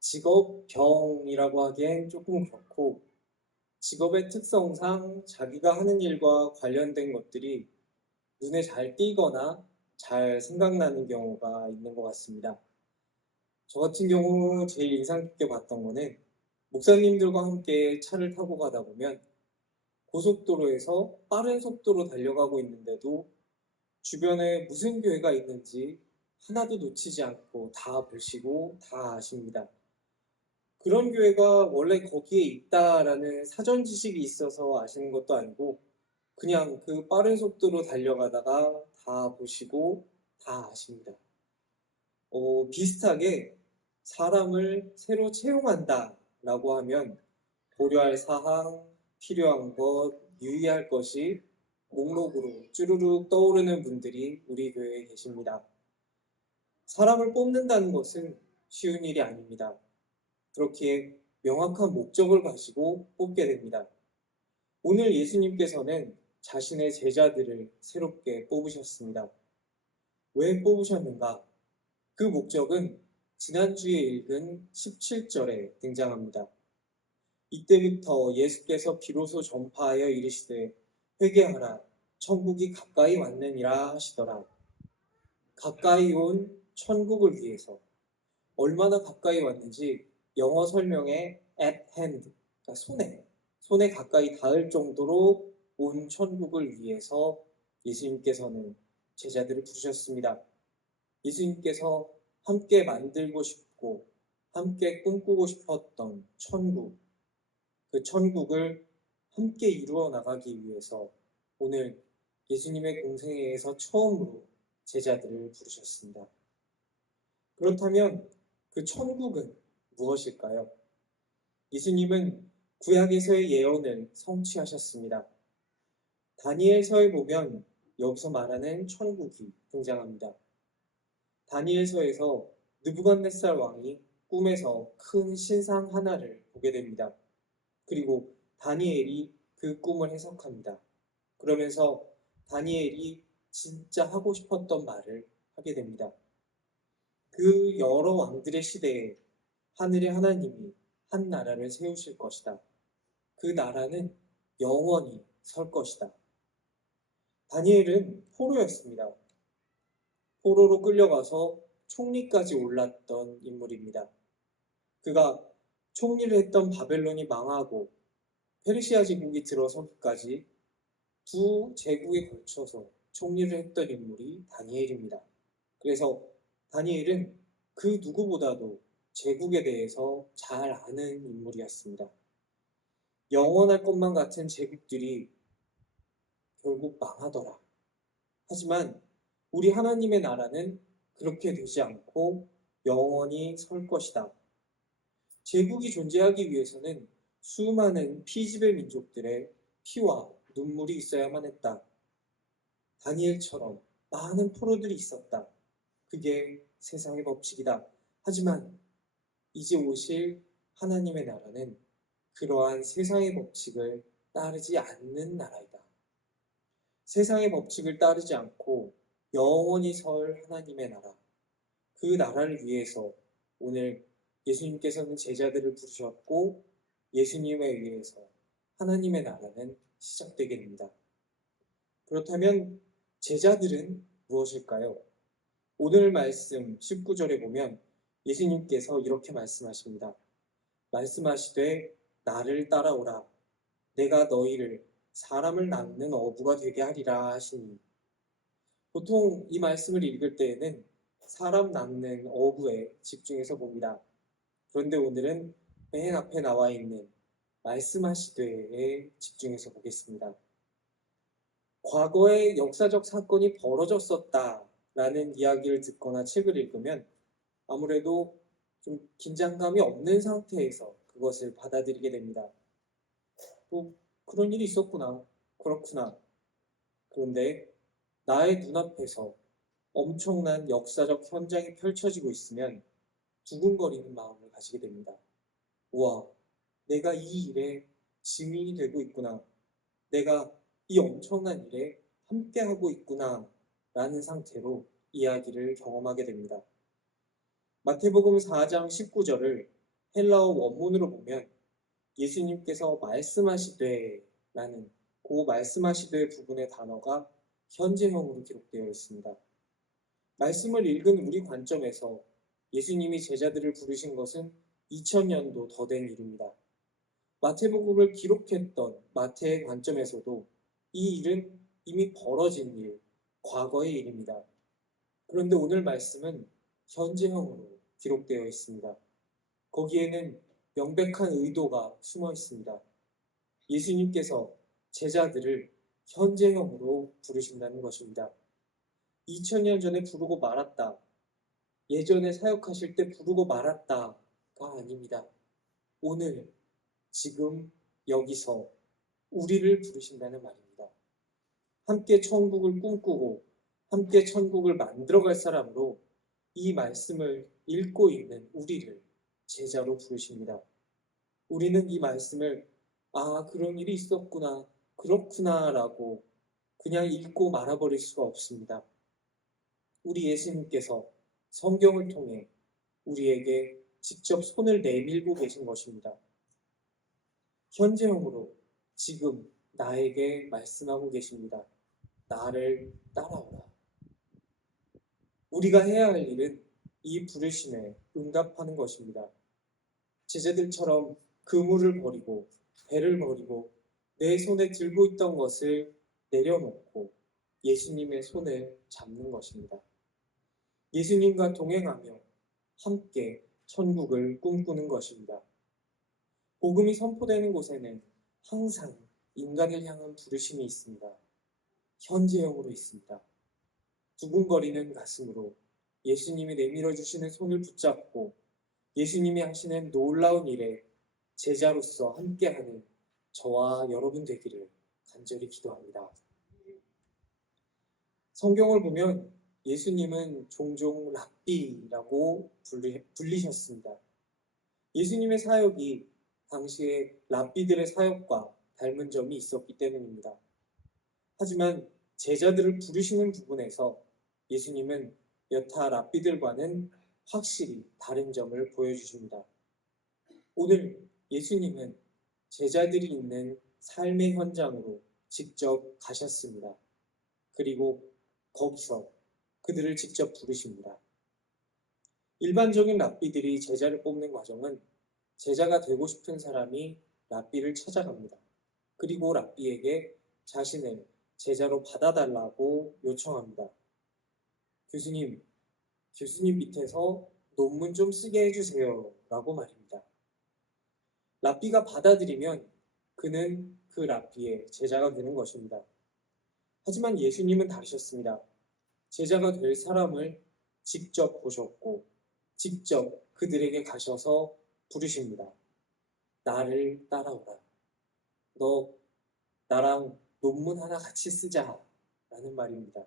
직업병이라고 하기엔 조금 그렇고 직업의 특성상 자기가 하는 일과 관련된 것들이 눈에 잘 띄거나 잘 생각나는 경우가 있는 것 같습니다. 저 같은 경우 제일 인상 깊게 봤던 거는 목사님들과 함께 차를 타고 가다 보면 고속도로에서 빠른 속도로 달려가고 있는데도 주변에 무슨 교회가 있는지 하나도 놓치지 않고 다 보시고 다 아십니다. 그런 교회가 원래 거기에 있다라는 사전 지식이 있어서 아시는 것도 아니고 그냥 그 빠른 속도로 달려가다가 다 보시고 다 아십니다. 비슷하게 사람을 새로 채용한다라고 하면 고려할 사항, 필요한 것, 유의할 것이 목록으로 쭈루룩 떠오르는 분들이 우리 교회에 계십니다. 사람을 뽑는다는 것은 쉬운 일이 아닙니다. 그렇기에 명확한 목적을 가지고 뽑게 됩니다. 오늘 예수님께서는 자신의 제자들을 새롭게 뽑으셨습니다. 왜 뽑으셨는가? 그 목적은 지난주에 읽은 17절에 등장합니다. 이때부터 예수께서 비로소 전파하여 이르시되 회개하라 천국이 가까이 왔느니라 하시더라. 가까이 온 천국을 위해서 얼마나 가까이 왔는지 영어 설명에 at hand, 그러니까 손에 가까이 닿을 정도로 온 천국을 위해서 예수님께서는 제자들을 부르셨습니다. 예수님께서 함께 만들고 싶고 함께 꿈꾸고 싶었던 천국, 그 천국을 함께 이루어 나가기 위해서 오늘 예수님의 공생애에서 처음으로 제자들을 부르셨습니다. 그렇다면 그 천국은 무엇일까요? 예수님은 구약에서의 예언을 성취하셨습니다. 다니엘서에 보면 여기서 말하는 천국이 등장합니다. 다니엘서에서 느부갓네살 왕이 꿈에서 큰 신상 하나를 보게 됩니다. 그리고 다니엘이 그 꿈을 해석합니다. 그러면서 다니엘이 진짜 하고 싶었던 말을 하게 됩니다. 그 여러 왕들의 시대에 하늘의 하나님이 한 나라를 세우실 것이다. 그 나라는 영원히 설 것이다. 다니엘은 포로였습니다. 포로로 끌려가서 총리까지 올랐던 인물입니다. 그가 총리를 했던 바벨론이 망하고 페르시아 제국이 들어서기까지 두 제국에 걸쳐서 총리를 했던 인물이 다니엘입니다. 그래서 다니엘은 그 누구보다도 제국에 대해서 잘 아는 인물이었습니다. 영원할 것만 같은 제국들이 결국 망하더라. 하지만 우리 하나님의 나라는 그렇게 되지 않고 영원히 설 것이다. 제국이 존재하기 위해서는 수많은 피지배 민족들의 피와 눈물이 있어야만 했다. 다니엘처럼 많은 포로들이 있었다. 그게 세상의 법칙이다. 하지만 이제 오실 하나님의 나라는 그러한 세상의 법칙을 따르지 않는 나라이다. 세상의 법칙을 따르지 않고 영원히 설 하나님의 나라, 그 나라를 위해서 오늘 예수님께서는 제자들을 부르셨고 예수님에 의해서 하나님의 나라는 시작되게 됩니다. 그렇다면 제자들은 무엇일까요? 오늘 말씀 19절에 보면 예수님께서 이렇게 말씀하십니다. 말씀하시되 나를 따라오라. 내가 너희를 사람을 낚는 어부가 되게 하리라 하시니. 보통 이 말씀을 읽을 때에는 사람 낚는 어부에 집중해서 봅니다. 그런데 오늘은 맨 앞에 나와 있는 말씀하시되에 집중해서 보겠습니다. 과거에 역사적 사건이 벌어졌었다라는 이야기를 듣거나 책을 읽으면 아무래도 좀 긴장감이 없는 상태에서 그것을 받아들이게 됩니다. 또 그런 일이 있었구나, 그렇구나. 그런데 나의 눈앞에서 엄청난 역사적 현장이 펼쳐지고 있으면 두근거리는 마음을 가지게 됩니다. 우와, 내가 이 일에 증인이 되고 있구나. 내가 이 엄청난 일에 함께하고 있구나 라는 상태로 이야기를 경험하게 됩니다. 마태복음 4장 19절을 헬라어 원문으로 보면 예수님께서 말씀하시되 라는 그 말씀하시되 부분의 단어가 현재형으로 기록되어 있습니다. 말씀을 읽은 우리 관점에서 예수님이 제자들을 부르신 것은 2000년도 더 된 일입니다. 마태복음을 기록했던 마태의 관점에서도 이 일은 이미 벌어진 일, 과거의 일입니다. 그런데 오늘 말씀은 현재형으로 기록되어 있습니다. 거기에는 명백한 의도가 숨어 있습니다. 예수님께서 제자들을 현재형으로 부르신다는 것입니다. 2000년 전에 부르고 말았다. 예전에 사역하실 때 부르고 말았다가 아닙니다. 오늘, 지금, 여기서 우리를 부르신다는 말입니다. 함께 천국을 꿈꾸고 함께 천국을 만들어갈 사람으로 이 말씀을 읽고 있는 우리를 제자로 부르십니다. 우리는 이 말씀을 그런 일이 있었구나, 그렇구나 라고 그냥 읽고 말아버릴 수가 없습니다. 우리 예수님께서 성경을 통해 우리에게 직접 손을 내밀고 계신 것입니다. 현재형으로 지금 나에게 말씀하고 계십니다. 나를 따라오라. 우리가 해야 할 일은 이 부르심에 응답하는 것입니다. 제자들처럼 그물을 버리고 배를 버리고 내 손에 들고 있던 것을 내려놓고 예수님의 손을 잡는 것입니다. 예수님과 동행하며 함께 천국을 꿈꾸는 것입니다. 복음이 선포되는 곳에는 항상 인간을 향한 부르심이 있습니다. 현재형으로 있습니다. 두근거리는 가슴으로 예수님이 내밀어 주시는 손을 붙잡고 예수님이 하시는 놀라운 일에 제자로서 함께하는 저와 여러분 되기를 간절히 기도합니다. 성경을 보면 예수님은 종종 랍비라고 불리셨습니다. 예수님의 사역이 당시에 랍비들의 사역과 닮은 점이 있었기 때문입니다. 하지만 제자들을 부르시는 부분에서 예수님은 여타 랍비들과는 확실히 다른 점을 보여주십니다. 오늘 예수님은 제자들이 있는 삶의 현장으로 직접 가셨습니다. 그리고 거기서 그들을 직접 부르십니다. 일반적인 랍비들이 제자를 뽑는 과정은 제자가 되고 싶은 사람이 랍비를 찾아갑니다. 그리고 랍비에게 자신을 제자로 받아달라고 요청합니다. 교수님 밑에서 논문 좀 쓰게 해주세요 라고 말입니다. 랍비가 받아들이면 그는 그 랍비의 제자가 되는 것입니다. 하지만 예수님은 다르셨습니다. 제자가 될 사람을 직접 보셨고 직접 그들에게 가셔서 부르십니다. 나를 따라오라. 너 나랑 논문 하나 같이 쓰자 라는 말입니다.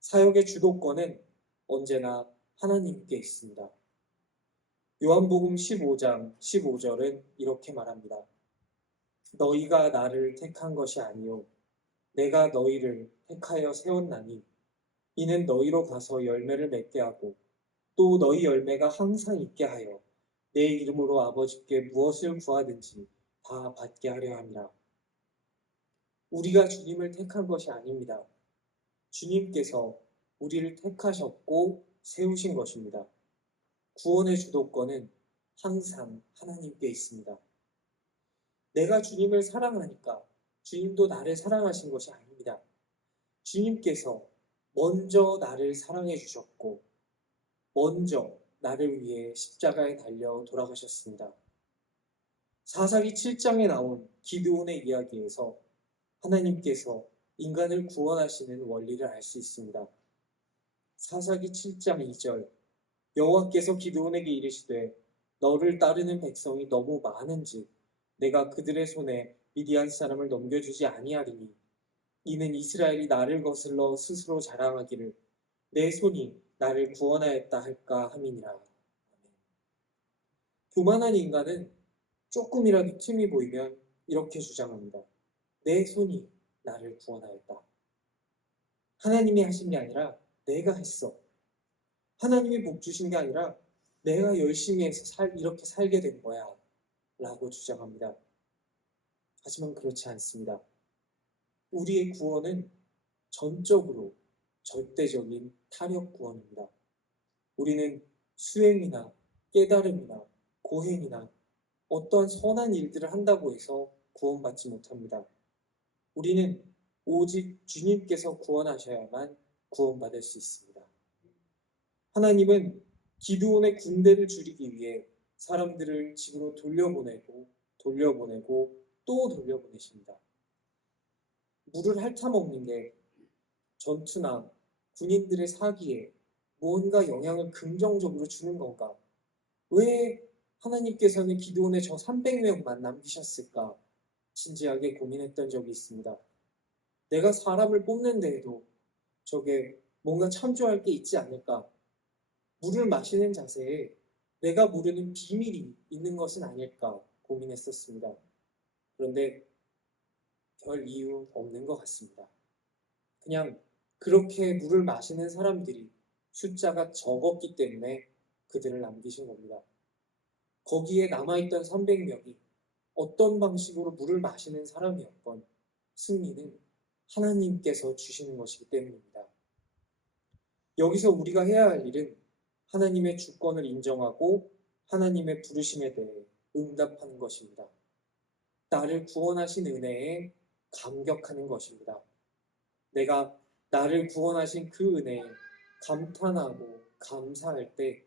사역의 주도권은 언제나 하나님께 있습니다. 요한복음 15장 15절은 이렇게 말합니다. 너희가 나를 택한 것이 아니요 내가 너희를 택하여 세웠나니 이는 너희로 가서 열매를 맺게 하고 또 너희 열매가 항상 있게 하여 내 이름으로 아버지께 무엇을 구하든지 다 받게 하려 함이라. 우리가 주님을 택한 것이 아닙니다. 주님께서 우리를 택하셨고 세우신 것입니다. 구원의 주도권은 항상 하나님께 있습니다. 내가 주님을 사랑하니까 주님도 나를 사랑하신 것이 아닙니다. 주님께서 먼저 나를 사랑해 주셨고 먼저 나를 위해 십자가에 달려 돌아가셨습니다. 사사기 7장에 나온 기드온의 이야기에서 하나님께서 인간을 구원하시는 원리를 알 수 있습니다. 사사기 7장 2절 여호와께서 기드온에게 이르시되 너를 따르는 백성이 너무 많은즉 내가 그들의 손에 미디안 사람을 넘겨주지 아니하리니 이는 이스라엘이 나를 거슬러 스스로 자랑하기를 내 손이 나를 구원하였다 할까 함이니라. 교만한 인간은 조금이라도 틈이 보이면 이렇게 주장합니다. 내 손이 나를 구원하였다. 하나님이 하신 게 아니라 내가 했어. 하나님이 복 주신 게 아니라 내가 열심히 해서 이렇게 살게 된 거야 라고 주장합니다. 하지만 그렇지 않습니다. 우리의 구원은 전적으로 절대적인 타력 구원입니다. 우리는 수행이나 깨달음이나 고행이나 어떠한 선한 일들을 한다고 해서 구원받지 못합니다. 우리는 오직 주님께서 구원하셔야만 구원받을 수 있습니다. 하나님은 기드온의 군대를 줄이기 위해 사람들을 집으로 돌려보내고 또 돌려보내십니다. 물을 핥아먹는 게 전투나 군인들의 사기에 무언가 영향을 긍정적으로 주는 건가? 왜 하나님께서는 기드온의 저 300명만 남기셨을까? 진지하게 고민했던 적이 있습니다. 내가 사람을 뽑는 데에도 저게 뭔가 참조할 게 있지 않을까? 물을 마시는 자세에 내가 모르는 비밀이 있는 것은 아닐까 고민했었습니다. 그런데 별 이유 없는 것 같습니다. 그냥 그렇게 물을 마시는 사람들이 숫자가 적었기 때문에 그들을 남기신 겁니다. 거기에 남아있던 300명이 어떤 방식으로 물을 마시는 사람이었건 승리는 하나님께서 주시는 것이기 때문입니다. 여기서 우리가 해야 할 일은 하나님의 주권을 인정하고 하나님의 부르심에 대해 응답하는 것입니다. 나를 구원하신 은혜에 감격하는 것입니다. 내가 나를 구원하신 그 은혜에 감탄하고 감사할 때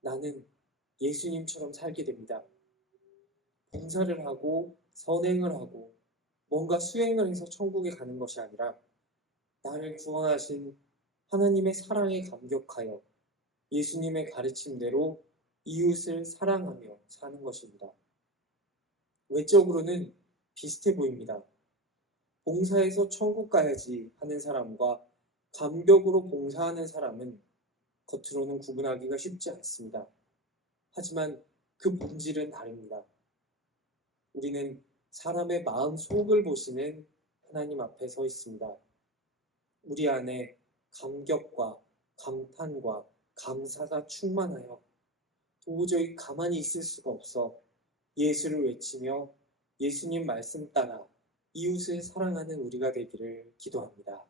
나는 예수님처럼 살게 됩니다. 봉사를 하고 선행을 하고 뭔가 수행을 해서 천국에 가는 것이 아니라 나를 구원하신 하나님의 사랑에 감격하여 예수님의 가르침대로 이웃을 사랑하며 사는 것입니다. 외적으로는 비슷해 보입니다. 봉사해서 천국 가야지 하는 사람과 감격으로 봉사하는 사람은 겉으로는 구분하기가 쉽지 않습니다. 하지만 그 본질은 다릅니다. 우리는 사람의 마음 속을 보시는 하나님 앞에 서 있습니다. 우리 안에 감격과 감탄과 감사가 충만하여 도저히 가만히 있을 수가 없어 예수를 외치며 예수님 말씀 따라 이웃을 사랑하는 우리가 되기를 기도합니다.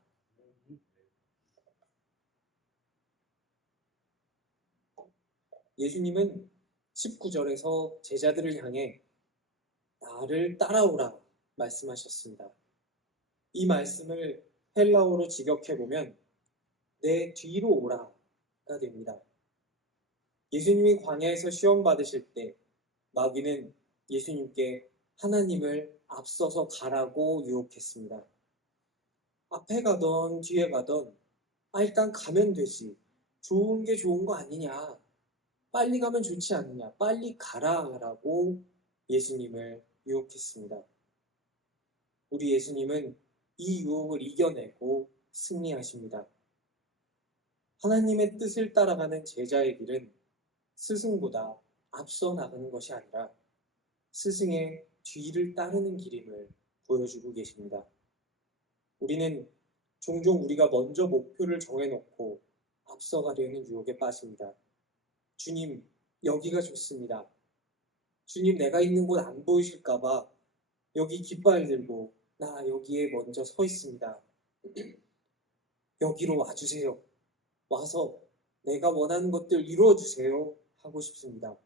예수님은 19절에서 제자들을 향해 나를 따라오라 말씀하셨습니다. 이 말씀을 헬라어로 직역해보면 내 뒤로 오라가 됩니다. 예수님이 광야에서 시험 받으실 때 마귀는 예수님께 하나님을 앞서서 가라고 유혹했습니다. 앞에 가던 뒤에 가던 일단 가면 되지. 좋은 게 좋은 거 아니냐. 빨리 가면 좋지 않느냐. 빨리 가라라고 예수님을 유혹했습니다. 우리 예수님은 이 유혹을 이겨내고 승리하십니다. 하나님의 뜻을 따라가는 제자의 길은 스승보다 앞서 나가는 것이 아니라 스승의 뒤를 따르는 길임을 보여주고 계십니다. 우리는 종종 우리가 먼저 목표를 정해놓고 앞서가려는 유혹에 빠집니다. 주님, 여기가 좋습니다. 주님, 내가 있는 곳 안 보이실까봐 여기 깃발 들고 나 여기에 먼저 서 있습니다. 여기로 와주세요. 와서 내가 원하는 것들 이루어주세요 하고 싶습니다.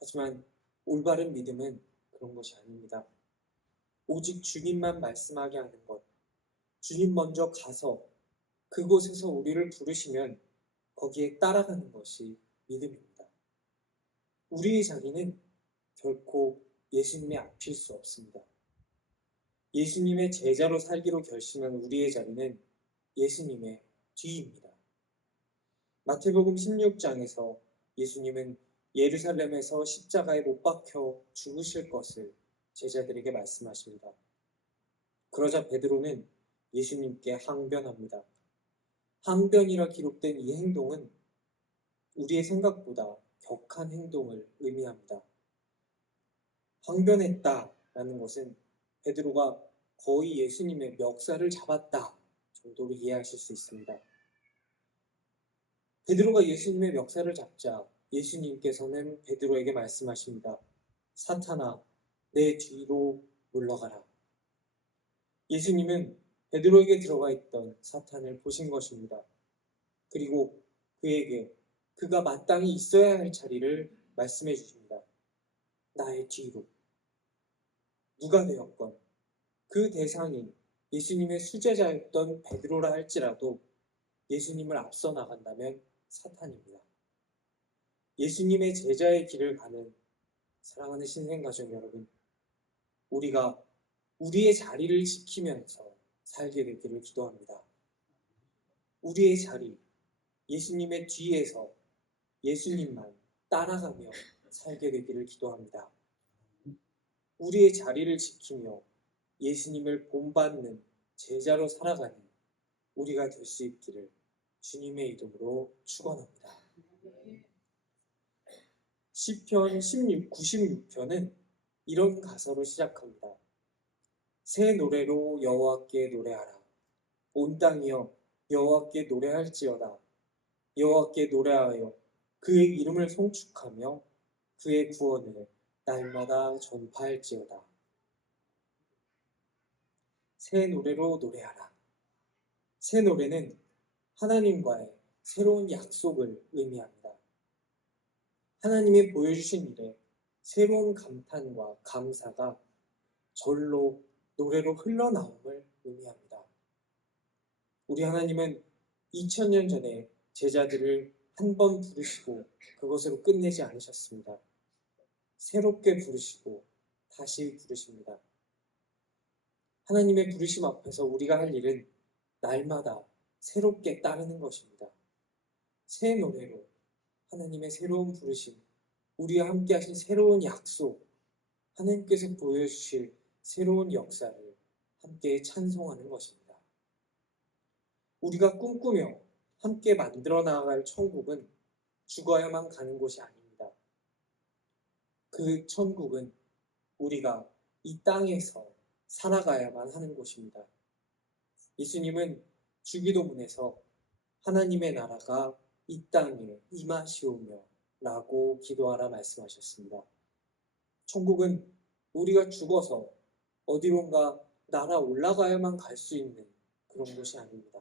하지만 올바른 믿음은 그런 것이 아닙니다. 오직 주님만 말씀하게 하는 것, 주님 먼저 가서 그곳에서 우리를 부르시면 거기에 따라가는 것이 믿음입니다. 우리의 자리는 결코 예수님의 앞일 수 없습니다. 예수님의 제자로 살기로 결심한 우리의 자리는 예수님의 뒤입니다. 마태복음 16장에서 예수님은 예루살렘에서 십자가에 못 박혀 죽으실 것을 제자들에게 말씀하십니다. 그러자 베드로는 예수님께 항변합니다. 항변이라 기록된 이 행동은 우리의 생각보다 격한 행동을 의미합니다. 항변했다라는 것은 베드로가 거의 예수님의 멱살을 잡았다 정도로 이해하실 수 있습니다. 베드로가 예수님의 멱살을 잡자 예수님께서는 베드로에게 말씀하십니다. 사탄아, 내 뒤로 물러가라. 예수님은 베드로에게 들어가 있던 사탄을 보신 것입니다. 그리고 그에게 그가 마땅히 있어야 할 자리를 말씀해 주십니다. 나의 뒤로. 누가 되었건 그 대상이 예수님의 수제자였던 베드로라 할지라도 예수님을 앞서 나간다면 사탄입니다. 예수님의 제자의 길을 가는 사랑하는 신생가족 여러분, 우리가 우리의 자리를 지키면서 살게 되기를 기도합니다. 우리의 자리, 예수님의 뒤에서 예수님만 따라가며 살게 되기를 기도합니다. 우리의 자리를 지키며 예수님을 본받는 제자로 살아가는 우리가 될 수 있기를 주님의 이름으로 축원합니다. 시편 96편은 이런 가사로 시작합니다. 새 노래로 여호와께 노래하라. 온 땅이여 여호와께 노래할지어다. 여호와께 노래하여 그의 이름을 송축하며 그의 구원을 날마다 전파할지어다. 새 노래로 노래하라. 새 노래는 하나님과의 새로운 약속을 의미합니다. 하나님이 보여주신 일에 새로운 감탄과 감사가 절로 노래로 흘러나옴을 의미합니다. 우리 하나님은 2000년 전에 제자들을 한 번 부르시고 그것으로 끝내지 않으셨습니다. 새롭게 부르시고 다시 부르십니다. 하나님의 부르심 앞에서 우리가 할 일은 날마다 새롭게 따르는 것입니다. 새 노래로 하나님의 새로운 부르심, 우리와 함께 하신 새로운 약속, 하나님께서 보여주실 새로운 역사를 함께 찬송하는 것입니다. 우리가 꿈꾸며 함께 만들어 나아갈 천국은 죽어야만 가는 곳이 아닙니다. 그 천국은 우리가 이 땅에서 살아가야만 하는 곳입니다. 예수님은 주기도문에서 하나님의 나라가 이 땅에 임하시오며 라고 기도하라 말씀하셨습니다. 천국은 우리가 죽어서 어디론가 날아 올라가야만 갈 수 있는 그런 곳이 아닙니다.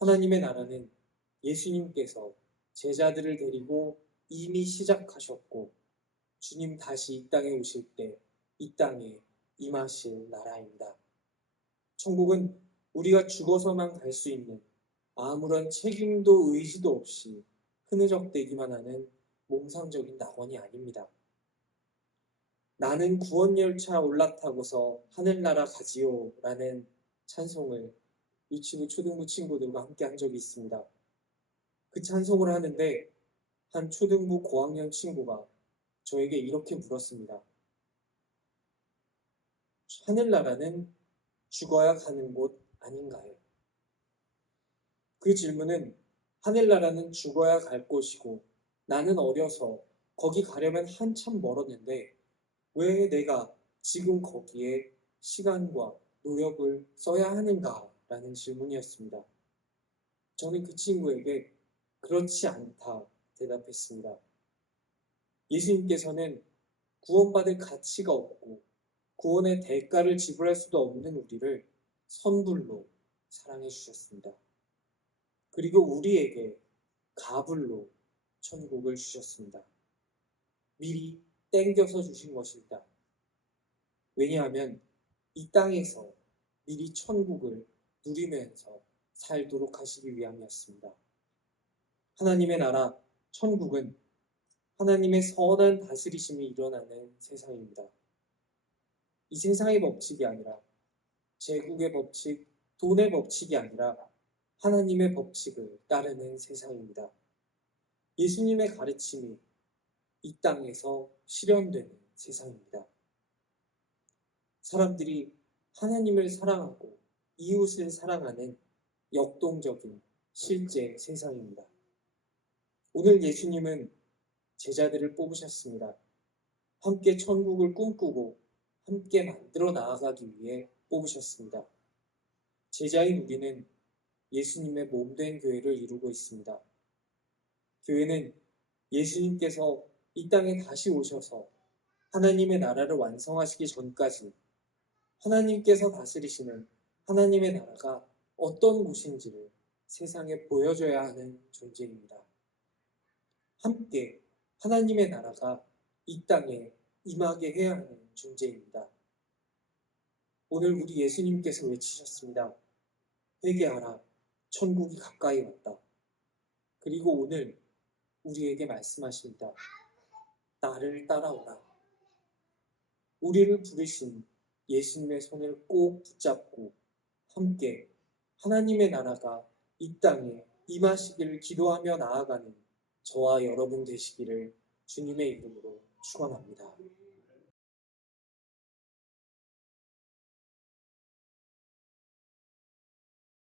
하나님의 나라는 예수님께서 제자들을 데리고 이미 시작하셨고 주님 다시 이 땅에 오실 때 이 땅에 임하실 나라입니다. 천국은 우리가 죽어서만 갈 수 있는 아무런 책임도 의지도 없이 흐느적대기만 하는 몽상적인 낙원이 아닙니다. 나는 구원열차 올라타고서 하늘나라 가지요 라는 찬송을 유치부 초등부 친구들과 함께 한 적이 있습니다. 그 찬송을 하는데 한 초등부 고학년 친구가 저에게 이렇게 물었습니다. 하늘나라는 죽어야 가는 곳 아닌가요? 그 질문은 하늘나라는 죽어야 갈 곳이고 나는 어려서 거기 가려면 한참 멀었는데 왜 내가 지금 거기에 시간과 노력을 써야 하는가? 라는 질문이었습니다. 저는 그 친구에게 그렇지 않다 대답했습니다. 예수님께서는 구원받을 가치가 없고 구원의 대가를 지불할 수도 없는 우리를 선불로 사랑해 주셨습니다. 그리고 우리에게 가불로 천국을 주셨습니다. 미리 땡겨서 주신 것입니다. 왜냐하면 이 땅에서 미리 천국을 누리면서 살도록 하시기 위함이었습니다. 하나님의 나라, 천국은 하나님의 선한 다스리심이 일어나는 세상입니다. 이 세상의 법칙이 아니라 제국의 법칙, 돈의 법칙이 아니라 하나님의 법칙을 따르는 세상입니다. 예수님의 가르침이 이 땅에서 실현되는 세상입니다. 사람들이 하나님을 사랑하고 이웃을 사랑하는 역동적인 실제 세상입니다. 오늘 예수님은 제자들을 뽑으셨습니다. 함께 천국을 꿈꾸고 함께 만들어 나아가기 위해 뽑으셨습니다. 제자인 우리는 예수님의 몸된 교회를 이루고 있습니다. 교회는 예수님께서 이 땅에 다시 오셔서 하나님의 나라를 완성하시기 전까지 하나님께서 다스리시는 하나님의 나라가 어떤 곳인지를 세상에 보여줘야 하는 존재입니다. 함께 하나님의 나라가 이 땅에 임하게 해야 하는 존재입니다. 오늘 우리 예수님께서 외치셨습니다. 회개하라, 천국이 가까이 왔다. 그리고 오늘 우리에게 말씀하십니다. 나를 따라오라. 우리를 부르신 예수님의 손을 꼭 붙잡고 함께 하나님의 나라가 이 땅에 임하시기를 기도하며 나아가는 저와 여러분 되시기를 주님의 이름으로 축원합니다.